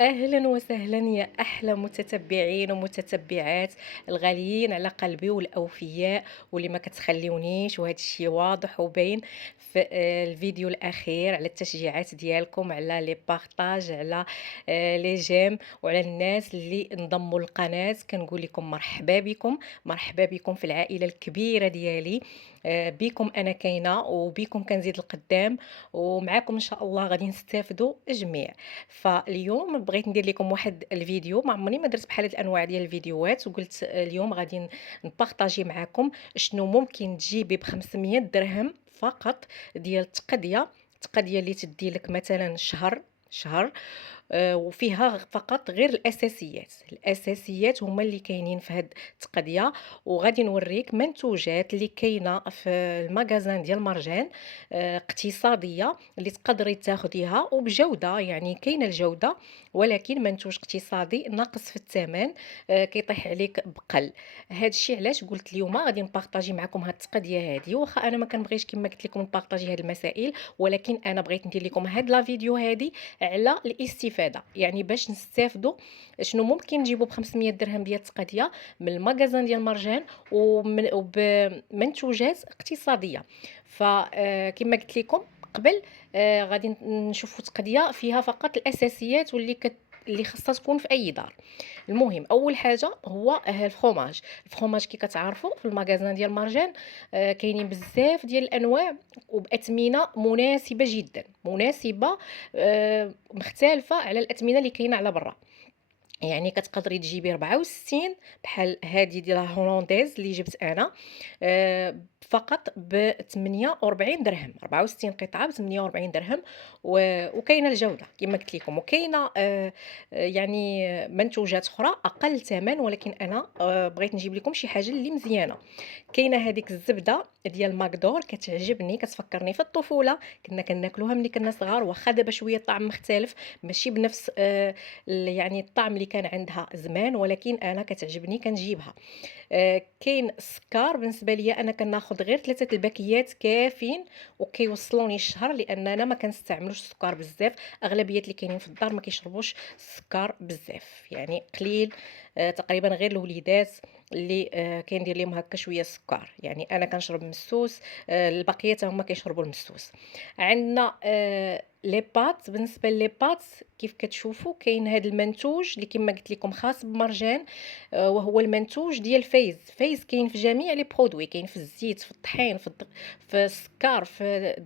أهلا وسهلا يا أحلى متتبعين ومتتبعات الغاليين على قلبي والأوفياء واللي ما كتخليونيش، وهذا الشيء واضح وباين في الفيديو الأخير على التشجيعات ديالكم، على لي بارطاج، على لي جيم، وعلى الناس اللي انضموا للقناة. كنقول لكم مرحبا بكم، مرحبا بكم في العائلة الكبيرة ديالي. بكم أنا كاينة وبكم كنزيد القدام، ومعاكم إن شاء الله غادي نستافدوا جميع. فاليوم بغيت ندير لكم واحد الفيديو ما عمرني ما درت بحال هاد الانواع ديال الفيديوهات، وقلت اليوم غادي نبارطاجي معكم شنو ممكن تجيبي ب 500 درهم فقط ديال التقديه اللي تدي لك مثلا شهر. وفيها فقط غير الاساسيات هما اللي كاينين في هاد التقضيه. وغادي نوريك منتوجات اللي كاينه في المغازان ديال مرجان، اقتصاديه، اللي تقدري تاخديها وبجوده، يعني كاينه الجوده ولكن منتوج اقتصادي ناقص في الثمن، كيطيح عليك بقل. هذا الشيء علاش قلت اليوم غادي نبارطاجي معكم هاد التقضيه هذه، واخا انا ما كنبغيش كما قلت لكم نبارطاجي هاد المسائل، ولكن انا بغيت ندير لكم هاد لا فيديو هذه على الاستفاده، يعني باش نستافدوا شنو ممكن نجيبوا ب 500 درهم ديال التقضيه من المغازان ديال مرجان وبمنتوجات اقتصاديه. فكما قلت لكم قبل، غادي نشوفوا تقضيه فيها فقط الاساسيات اللي خاصها تكون في اي دار. المهم اول حاجه هو الفرomاج كي كتعرفوا في المغازان ديال مرجان كاينين بزاف ديال الانواع وباثمنه مناسبه جدا، مناسبه مختلفه على الاثمنه اللي كاينه على برا. يعني كتقدري تجيبي 64 بحال هذه ديال هولنديز اللي جبت انا، فقط ب 48 درهم، 64 قطعه ب 48 درهم. وكاينه الجوده كما قلت لكم، وكاينه يعني منتوجات اخرى اقل ثمن، ولكن انا بغيت نجيب لكم شي حاجه اللي مزيانه. كاينه هذيك الزبده ديال ماكدور كتعجبني، كتفكرني في الطفوله، كنا كناكلوها ملي كنا صغار، واخا دابا شويه الطعم مختلف، ماشي بنفس يعني الطعم اللي كان عندها زمان، ولكن انا كتعجبني كنجيبها. كاين السكر، بالنسبه ليا انا كناخذ غير 3 الباكيات كافيين وكيوصلوني الشهر، لاننا ما كنستعملوش السكر بزاف. اغلبيه اللي كاينين في الدار ما كيشربوش السكر بزاف، يعني قليل. تقريبا غير الوليدات اللي كندير لهم هكا شويه السكر، يعني انا كنشرب مسوس، البقيه هما كيشربوا المسوس. عندنا لي بات، بالنسبه لي بات كيف كتشوفوا كاين هذا المنتوج اللي كما قلت لكم خاص بمرجان، وهو المنتوج ديال فايز كاين في جميع لي برودوي، كاين في الزيت، في الطحين، في السكر، في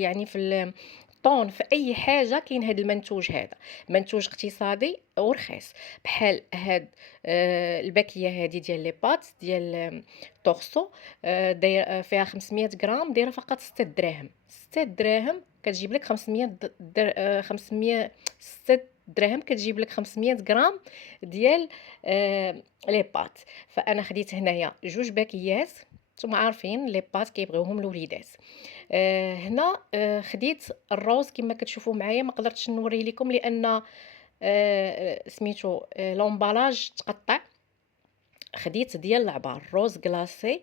يعني في الطون، في اي حاجه كاين هذا المنتوج. هذا منتوج اقتصادي ورخيص. بحال هاد الباكيه هذه ديال لي بات ديال طورسو، داير فيها 500 غرام، دايره فقط 6 دراهم. 6 دراهم كتجيب لك 500 500 6 دراهم كتجيب لك 500 غرام ديال لي بات. فانا خديت هنايا جوج باكيات، نتوما عارفين لي بات كيبغيوهم الوليدات. هنا خديت الروز كما كتشوفوا معايا، ما قدرتش نوريه لكم لان سميتو لومبالاج تقطع. خديت ديال العبار روز كلاسي،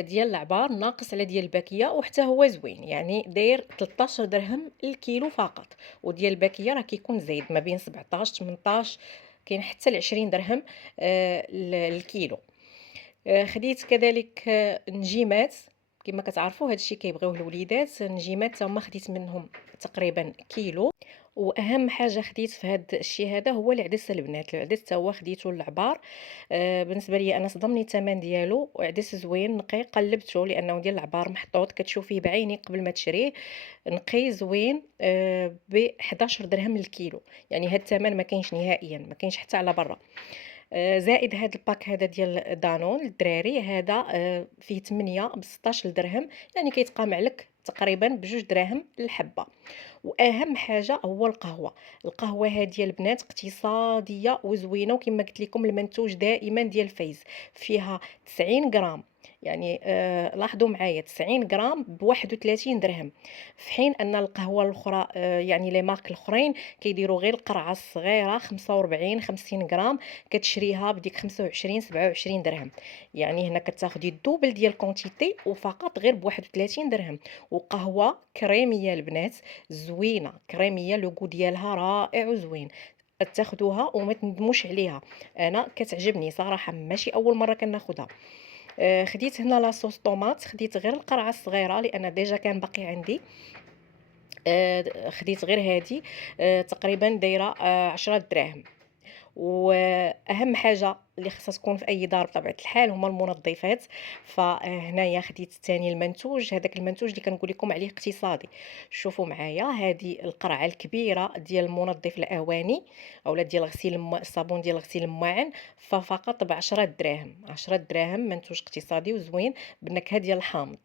ديال العبار ناقص على ديال الباكيه، وحتى هو زوين، يعني داير 13 درهم الكيلو فقط. وديال الباكيه راه كيكون زايد ما بين 17 18، كاين حتى ل 20 درهم الكيلو. خديت كذلك نجيمات، كما كتعرفوا هادشي كيبغيوه الوليدات. نجيمات تا هما خديت منهم تقريبا كيلو. واهم حاجه خديت في هذا الشيء هذا هو العدس البنات. العدس تا هو خديته العبار، بالنسبه لي انا صدمني الثمن ديالو، وعدس زوين نقي، قلبته لانه ديال العبار محطوط كتشوفيه بعينيك قبل ما تشريه، نقي زوين، ب 11 درهم الكيلو. يعني هاد الثمن ما كاينش نهائيا، ما كاينش حتى على برا. زائد هاد الباك هذا ديال دانون الدراري، هذا فيه 8 ب 16 درهم، يعني كيتقامع لك تقريبا بجوج دراهم الحبه. واهم حاجه هو القهوه هذه البنات اقتصاديه وزوينه، وكما قلت لكم المنتوج دائما ديال فايز، فيها 90 غرام. يعني لاحظوا معايا 90 غرام ب 31 درهم، في حين ان القهوه الاخرى يعني لي مارك الاخرين كيديروا غير القرعه الصغيره 45 50 غرام، كتشريها بديك 25 27 درهم. يعني هنا كتاخدي الدوبل ديال كونتيتي وفقط غير ب 31 درهم. وقهوه كريميه البنات زوينه، كريميه، لوغو ديالها رائع وزوين. تاخدوها وما تندموش عليها. أنا كتعجبني صراحة، ماشي أول مرة كناخدها. خديت هنا لاصوص طوماط، خديت غير القرعة الصغيرة لأن ديجا كان باقي عندي. خديت غير هادي، تقريبا دايرة 10 دراهم. واهم حاجه اللي خاصها تكون في اي دار بطبيعه الحال هما المنظفات. فهنايا خديت ثاني المنتوج، هذاك المنتوج اللي كنقول لكم عليه اقتصادي. شوفوا معايا هذه القرعه الكبيره ديال المنظف الاواني اولا ديال غسيل الصابون ديال غسيل المواعن، ففقط ب 10 دراهم. 10 دراهم، منتوج اقتصادي وزوين بالنكهه ديال الحامض.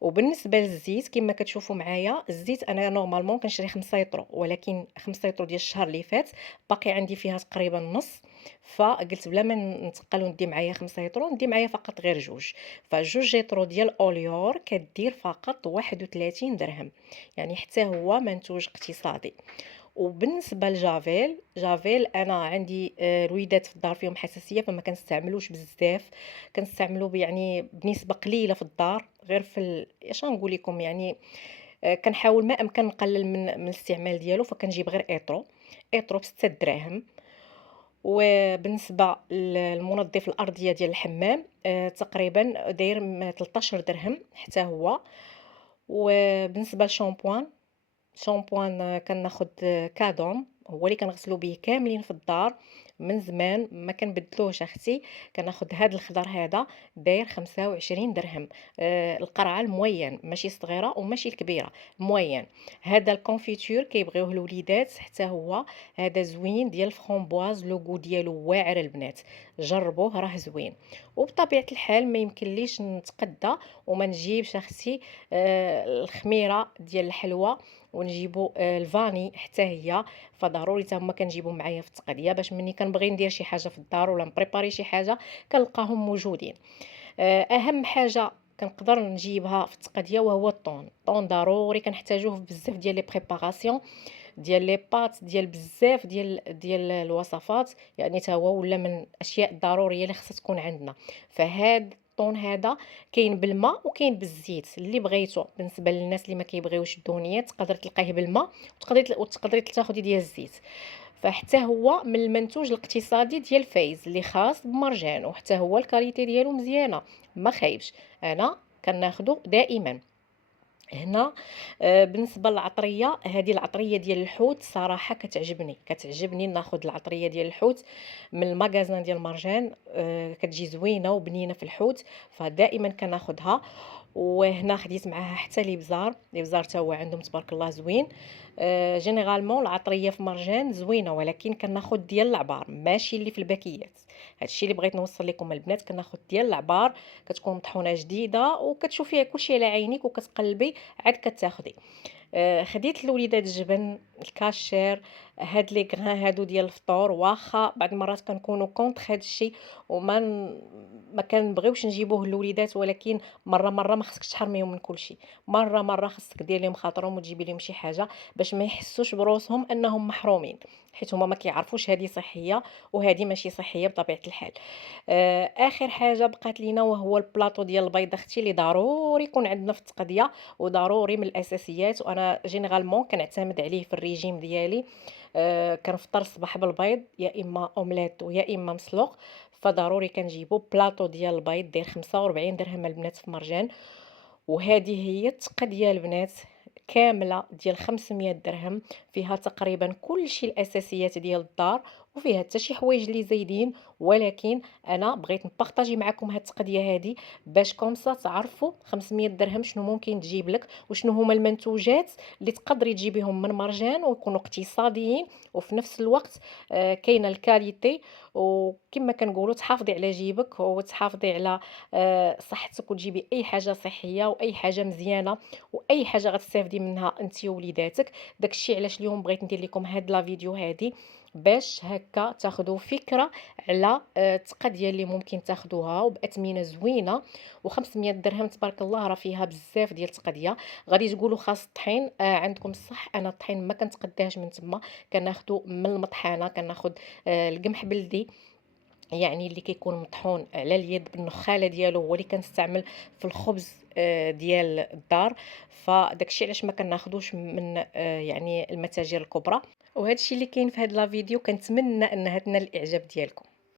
وبالنسبة للزيت كما كتشوفوا معايا، الزيت أنا نورمالمون كنشري 5 يطرو، ولكن 5 يطرو ديال الشهر اللي فات باقي عندي فيها تقريبا نص، فقلت بلا ما نتقل وندي معايا 5 يطرو ندي معايا فقط غير جوج. فجوج يطرو ديال اوليور كدير فقط 31 درهم، يعني حتى هو منتوج اقتصادي. وبالنسبة لجافيل، جافيل أنا عندي الوليدات في الدار فيهم حساسية فما كنستعملوش بزاف، كنستعملو يعني بنسبة قليلة في الدار، غير في اش غنقول لكم يعني، كنحاول ما أمكن نقلل من الاستعمال ديالو، فكنجيب غير إيطرو، إيطرو ب6 دراهم. وبالنسبة للمنظف الأرضية ديال الحمام تقريبا داير 13 درهم حتى هو. وبالنسبة للشامبوان، شامبوان كناخد كادوم، هو اللي كنغسلو به كاملين في الدار، من زمان ما كنبدلوهش اختي. كناخد هاد الخضر هذا داير 25 درهم. القرعه الموين، ماشي صغيره وماشي الكبيره، موين. هذا الكونفيتور كيبغيوه الوليدات حتى هو، هذا زوين ديال الفرامبواز، لوغو ديالو واعر البنات، جربوه راه زوين. وبطبيعه الحال ما يمكنليش نتقدى وما نجيبش اختي الخميره ديال الحلوى، ونجيبو الفاني حتى هي، فضروري حتى هما كنجيبو معايا في التقديه باش ملي كنبغي ندير شي حاجه في الدار ولا نبريباري شي حاجه كنلقاهم موجودين. اهم حاجه كنقدر نجيبها في التقديه وهو الطون. الطون ضروري كنحتاجوه في بزاف ديال لي بريباراسيون ديال لي بات، ديال بزاف ديال الوصفات، يعني تا هو ولا من الاشياء الضروريه اللي خصها تكون عندنا. فهاد الطون هذا كاين بالماء وكاين بالزيت، اللي بغيتو. بالنسبه للناس اللي ما كيبغيوش الدهنيات تقدر تلقاه بالماء، وتقدري تاخدي ديال الزيت. فحتى هو من المنتوج الاقتصادي ديال فايز اللي خاص بمرجان، وحتى هو الكاليتي ديالو مزيانه ما خايبش. انا كناخدو دائما هنا. بالنسبة للعطرية، هذه العطرية ديال الحوت صراحة كتعجبني ناخد العطرية ديال الحوت من المغازان ديال مرجان. كتجي زوينة وبنينة في الحوت، فدائما كناخدها. وهنا خديت معاها حتى الابزار تا هو عندهم تبارك الله زوين. جينيرالمون العطريه في مرجان زوينه، ولكن كناخد ديال العبار ماشي اللي في الباكيات. هادشي اللي بغيت نوصل لكم البنات، كناخد ديال العبار، كتكون مطحونه جديده وكتشوفيها كلشي على عينيك وكتقلبي عاد كتاخدي. خديت لوليدات الجبن، الكاشير، هاد لي غران هادو ديال الفطور، واخا بعض المرات كنكونوا كونطخ هاد الشيء وما ما كنبغيوش نجيبوه للوليدات، ولكن مره ما خصكش تحرميهم من كل شيء. مره خصك دير لهم خاطرهم وتجيبي لهم شي حاجه باش ما يحسوش بروسهم انهم محرومين، حيت هما ما كيعرفوش هذه صحيه وهذه ماشي صحيه بطبيعه الحال. اخر حاجه بقات لينا وهو البلاطو ديال البيض اختي، اللي ضروري يكون عندنا في التقديه وضروري من الاساسيات، وانا جينيرالمون كنعتمد عليه في الريجيم ديالي. كنفطر الصباح بالبيض، يا اما اومليت ويا اما مسلوق، فضروري كنجيبو بلاطو ديال البيض داير 45 درهم البنات في مرجان. وهذه هي التقديه البنات كامله ديال 500 درهم، فيها تقريبا كلشي الاساسيات ديال الدار، وفيها حتى شي حوايج اللي زايدين، ولكن انا بغيت نبارطاجي معكم هاد التقديه هادي باش كومسا تعرفوا 500 درهم شنو ممكن تجيب لك، وشنو هما المنتوجات اللي تقدري تجيبيهم من مرجان ويكونوا اقتصاديين، وفي نفس الوقت كاينه الكاليتي. وكما كنقولوا تحافظي على جيبك وتحافظي على صحتك، وتجيبي اي حاجه صحيه واي حاجه مزيانه واي حاجه غتستافدي منها انت ووليداتك. داكشي علاش اليوم بغيت ندير لكم هاد لا فيديو هادي، باش هكا تاخذوا فكره على التقديه اللي ممكن تاخذوها وباثمنه زوينه. و500 درهم تبارك الله راه فيها بزاف ديال التقديه. غادي تقولوا خاص الطحين، عندكم الصح، انا الطحين ما كنتقداش من تما، كناخذو من المطحنه، كناخذ القمح بلدي، يعني اللي كيكون مطحون على اليد بالنخاله ديالو، هو اللي كنستعمل في الخبز ديال الدار، فداك الشيء علاش ما كناخدوش من يعني المتاجر الكبرى. وهذا الشيء اللي كاين في هاد لا فيديو، كنتمنى أنها تنال الإعجاب ديالكم.